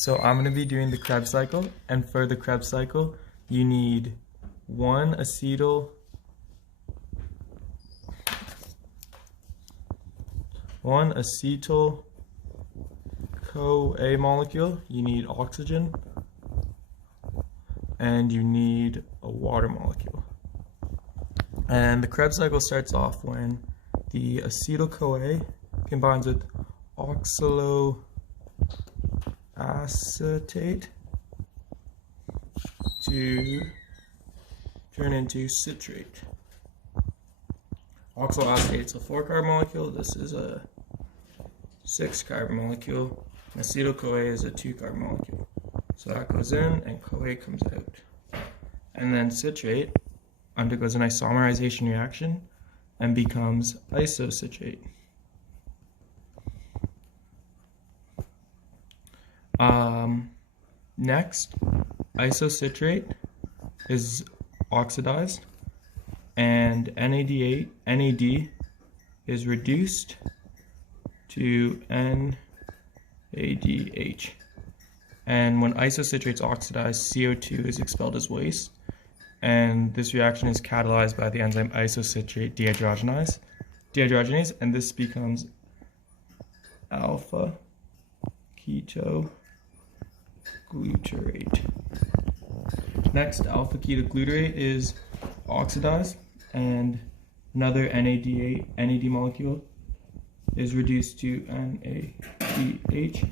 So I'm going to be doing the Krebs cycle, and for the Krebs cycle, you need one acetyl CoA molecule, you need oxygen, and you need a water molecule. And the Krebs cycle starts off when the acetyl CoA combines with oxaloacetate to turn into citrate. Oxaloacetate is a 4-carbon molecule. This is a 6-carbon molecule. And acetyl CoA is a 2-carbon molecule. So that goes in and CoA comes out. And then citrate undergoes an isomerization reaction and becomes isocitrate. Next, isocitrate is oxidized and NAD is reduced to NADH. And when isocitrate is oxidized, CO2 is expelled as waste, and this reaction is catalyzed by the enzyme isocitrate dehydrogenase, and this becomes alpha ketoglutarate. Next, alpha ketoglutarate is oxidized, and another NAD molecule is reduced to NADH,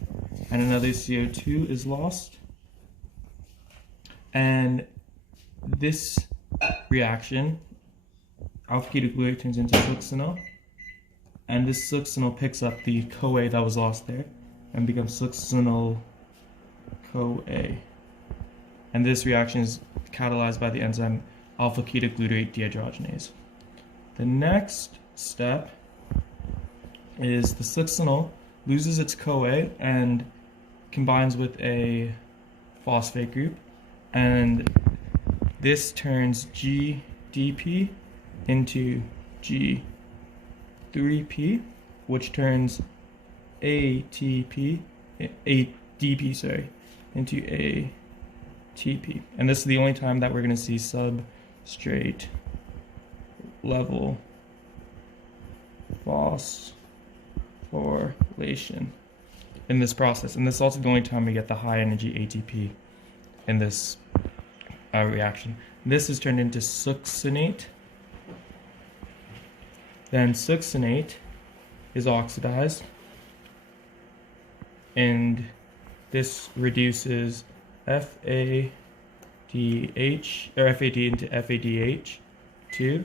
and another CO2 is lost. And this reaction, alpha ketoglutarate turns into succinyl, and this succinyl picks up the CoA that was lost there and becomes succinyl CoA. And this reaction is catalyzed by the enzyme alpha ketoglutarate dehydrogenase. The next step is the succinyl loses its CoA and combines with a phosphate group, and this turns GDP into G3P, which turns ADP into ATP. And this is the only time that we're going to see substrate level phosphorylation in this process. And this is also the only time we get the high energy ATP in this reaction. This is turned into succinate. Then succinate is oxidized, and this reduces FAD into FADH2,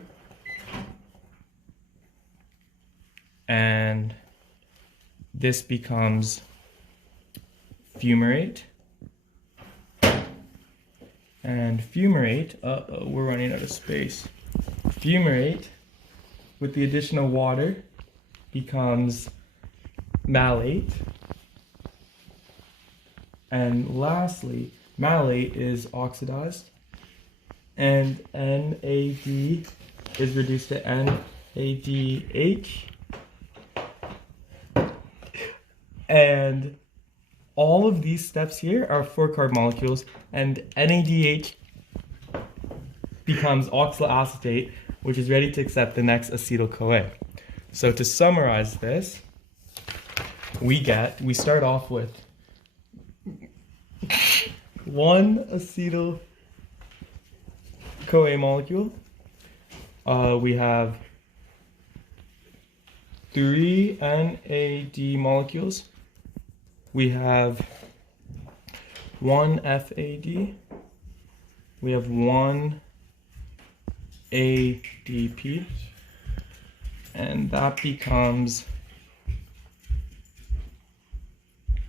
and this becomes fumarate. And fumarate, we're running out of space. Fumarate, with the addition of water, becomes malate. And lastly, malate is oxidized, and NAD is reduced to NADH. And all of these steps here are 4-carbon molecules, and NADH becomes oxaloacetate, which is ready to accept the next acetyl CoA. So to summarize this, we start off with one acetyl CoA molecule. We have 3 NAD molecules. We have 1 FAD. We have 1 ADP. And that becomes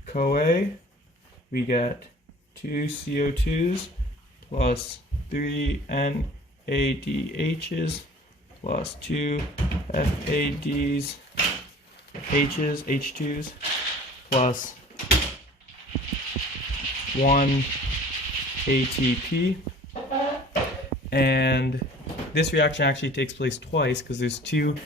CoA. We get 2 CO2s plus 3 NADHs plus 2 FADs, H2s plus 1 ATP. And this reaction actually takes place twice because there's two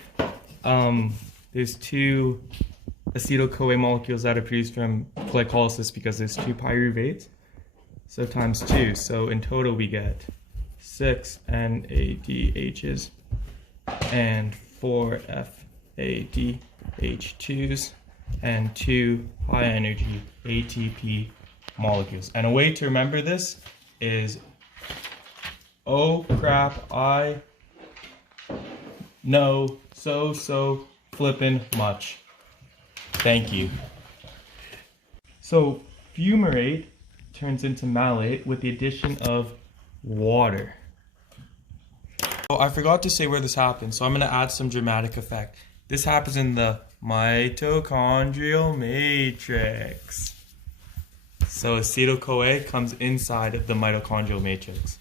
acetyl CoA molecules that are produced from glycolysis because there's 2 pyruvates. So times 2. So in total we get 6 NADHs and 4 FADH2s and 2 high energy ATP molecules. And a way to remember this is, oh crap, I know so flippin' much. Thank you. So fumarate turns into malate with the addition of water. Oh, I forgot to say where this happens, so I'm going to add some dramatic effect. This happens in the mitochondrial matrix. So acetyl-CoA comes inside of the mitochondrial matrix.